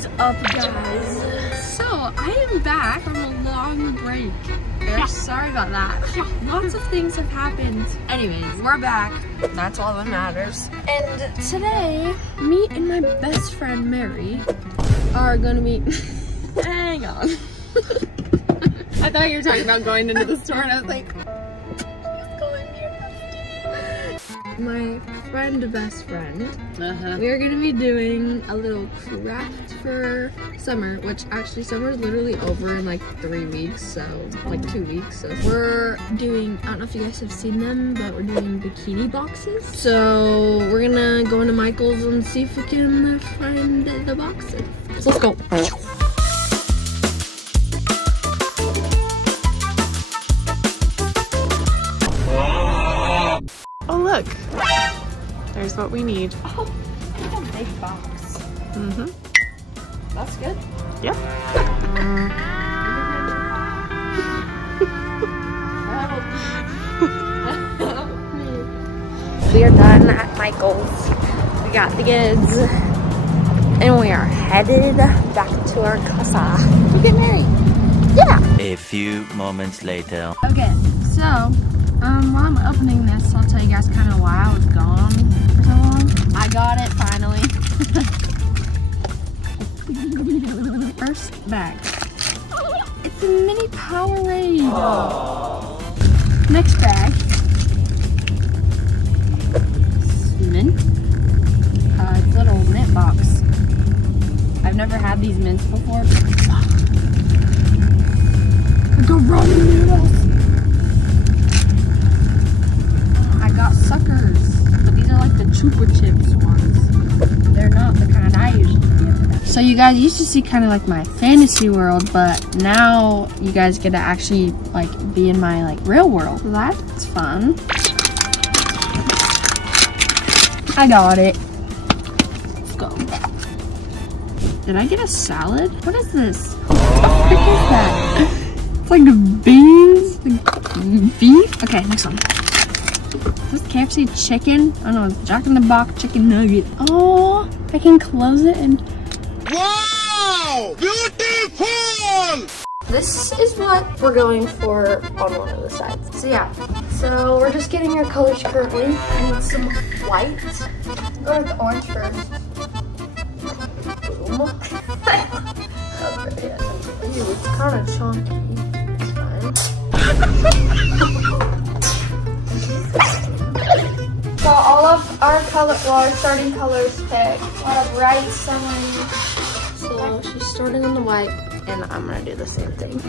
What is up, guys? So I am back from a long break. Sorry about that. Lots of things have happened. Anyways, we're back. That's all that matters. And today, me and my best friend Mary are gonna be hang on. I thought you were talking about going into the store and I was like, she's going here. My best friend, we are gonna be doing a little craft for summer, which actually summer is literally over in like 3 weeks, so like 2 weeks. So we're doing, I don't know if you guys have seen them, but we're doing bikini boxes. So we're gonna go into Michael's and see if we can find the boxes. So let's go. Oh look, there's what we need. Oh, it's a big box. Mm-hmm. That's good. Yep. We are done at Michael's. We got the goods. And we are headed back to our casa to get married. Yeah. A few moments later. Okay, so while I'm opening this, I'll tell you guys kind of why I was gone for so long. I got it finally. First bag. It's a mini Powerade. Aww. Next bag. Mint. It's a little mint box. I've never had these mints before. Macaroni noodles. I got suckers, but these are like the Chupa Chips ones. They're not the kind I usually get. So you guys used to see kind of like my fantasy world, but now you guys get to actually like be in my like real world. So that's fun. I got it. Let's go. Did I get a salad? What is this? What the frick is that? It's like the beans, beef. Okay, next one. Is this KFC chicken? I don't know, it's Jack in the Box chicken nugget. Oh, I can close it and. Wow! Beautiful! This is what we're going for on one of the sides. So yeah, so we're just getting our colors currently. I need some white. Go with the orange first. Boom. Okay, ew, it's kind of chunky. It's fine. So all of our our starting colors picked. A lot of bright summery. So she's starting on the white, and I'm gonna do the same thing.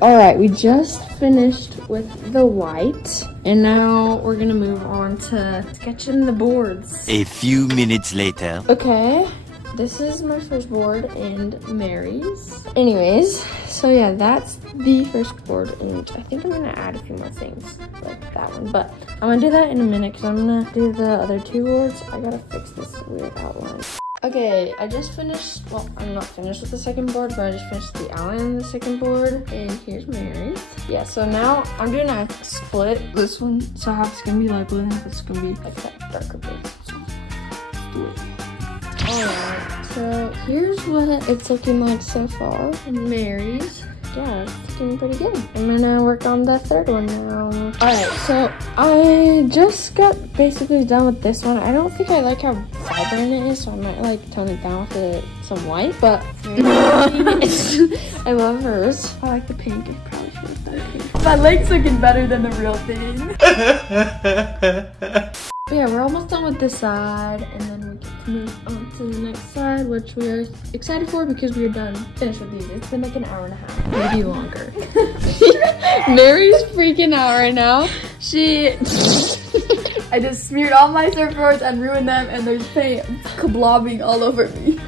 All right, we just finished with the white, and now we're gonna move on to sketching the boards. A few minutes later. Okay, this is my first board and Mary's. Anyways, so yeah, that's the first board, and I think I'm gonna add a few more things like that one, but I'm gonna do that in a minute because I'm gonna do the other two boards. I gotta fix this weird outline. Okay, I just finished, well, I'm not finished with the second board, but I just finished the outline on the second board, and here's Mary's. Yeah, so now I'm doing a split. This one, so half it's gonna be light blue, and half it's gonna be like that darker blue. So, let's do it. Alright, so here's what it's looking like so far. And Mary's, yeah, it's looking pretty good. I'm gonna work on the third one now. Alright, so I just got basically done with this one. I don't think I like how vibrant it is, so I might like tone it down with some white, but I love hers. I like the pink. I probably should have done pink. My leg's looking better than the real thing. But yeah, we're almost done with this side, and then we get to move on to the next side, which we are excited for because we are finished with these. It's been like an hour and a half, maybe longer. Mary's freaking out right now. I just smeared all my surfboards and ruined them, and there's paint kablobbing all over me.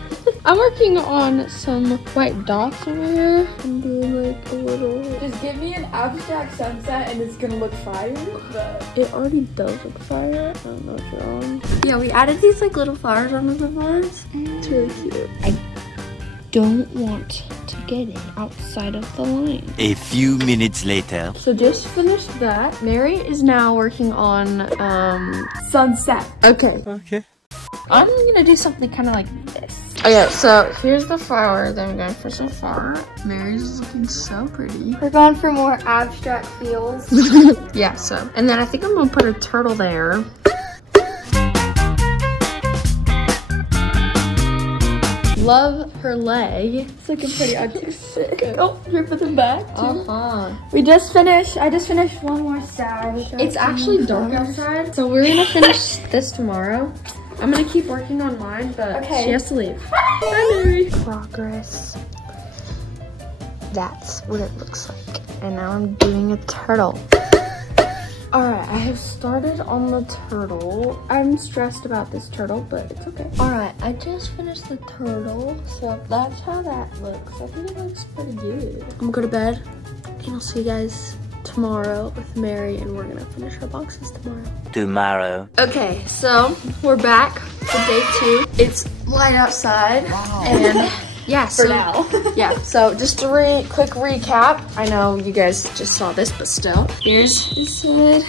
I'm working on some white dots over here. I'm doing like a little. Just give me an abstract sunset and it's gonna look fire, but it already does look fire. I don't know if you're on. Yeah, we added these like little flowers on the boards. It's really cute. don't want to get it outside of the line. A few minutes later. So just finished that. Mary is now working on Sunset. Okay. I'm gonna do something kind of like this. Okay, so here's the flower that I'm going for so far. Mary's looking so pretty. We're going for more abstract feels. Yeah, so. And then I think I'm gonna put a turtle there. Love her leg. It's looking pretty artistic. Oh, you're for the back too. We just finished. I just finished one more side. It's actually dark outside, so we're gonna finish this tomorrow. I'm gonna keep working on mine, but she has to leave. Bye, Mary. Progress. That's what it looks like. And now I'm doing a turtle. Alright, I have started on the turtle. I'm stressed about this turtle, but it's okay. Alright, I just finished the turtle, so that's how that looks. I think it looks pretty good. I'm gonna go to bed, and I'll see you guys tomorrow with Mary, and we're gonna finish our boxes tomorrow. Okay, so we're back for day 2. It's light outside, and yeah, For now. yeah, so just a quick recap. I know you guys just saw this, but still. Here's it.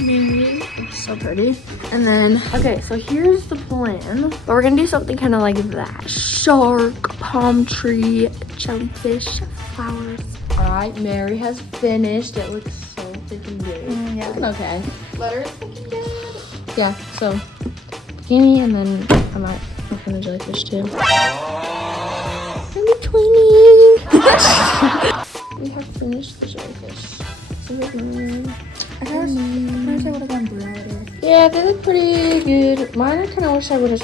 Mary. So pretty. And then, okay, so here's the plan. But we're gonna do something kind of like that. Shark, palm tree, jellyfish, flowers. All right, Mary has finished. It looks so freaking good. Yeah. Okay. Letter looking good. Yeah, so bikini, and then I might work on the jellyfish too. I'm twinning. We have finished the jellyfish. So here's mine. I wish I would have gone brighter. Yeah, they look pretty good. Mine, I kind of wish I would have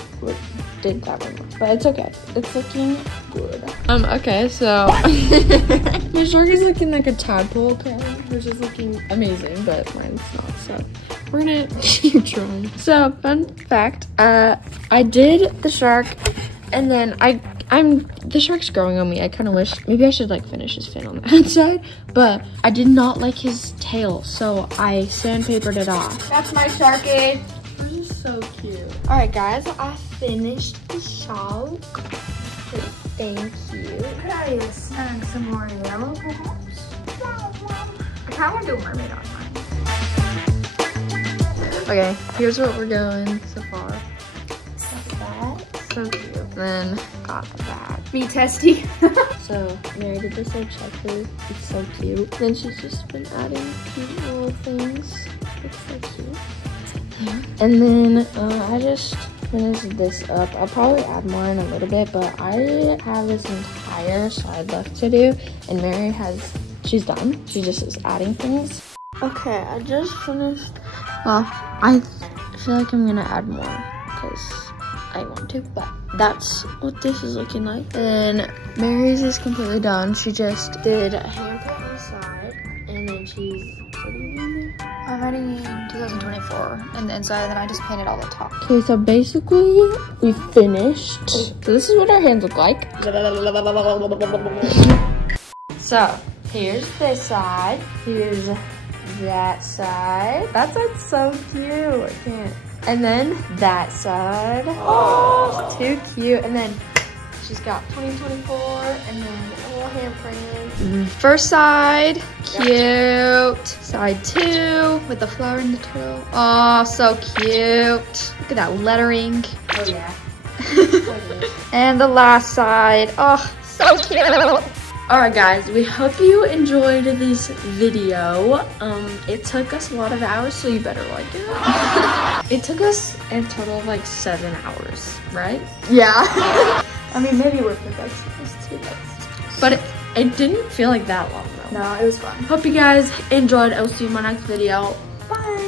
did that one more, but it's okay. It's looking good. Okay, so my shark is looking like a tadpole, which is looking amazing, but mine's not. So we're gonna keep trying. So fun fact, I did the shark, and then the shark's growing on me. I kind of wish maybe I should like finish his fin on the outside, but I did not like his tail, so I sandpapered it off. That's my Sharky. This is so cute. All right, guys, I finished the shark. Thank you. Could I snag some more yellow perhaps? I kind of want to do a mermaid on mine. Okay, here's what we're going so far. So cute. Then got that. Be testy. So Mary did this little checker. It's so cute. Then she's just been adding cute little things. It's so cute. And then I just finished this up. I'll probably add more in a little bit, but I have this entire side left to do, and Mary she's done. She just is adding things. Okay, I just finished. Well, I feel like I'm gonna add more because I want to, but that's what this is looking like. And Mary's is completely done. She just did a haircut on the side, and then she's, what are you doing there? I'm writing in 2024 and the inside, and then I just painted all the top. Okay, so basically we finished. So this is what our hands look like. So here's this side. Here's that side. That side's so cute. I can't. And then that side. Oh, too cute. And then she's got 2024 and then a little handprint. First side, cute. Side 2 with the flower and the turtle. Oh, so cute. Look at that lettering. Oh yeah. And the last side. Oh, so cute. Alright guys, we hope you enjoyed this video. It took us a lot of hours, so you better like it. It took us a total of like 7 hours, right? Yeah. I mean, maybe we're perfectionists too, but it didn't feel like that long though. no, it was fun. Hope you guys enjoyed. I'll see you in my next video. Bye!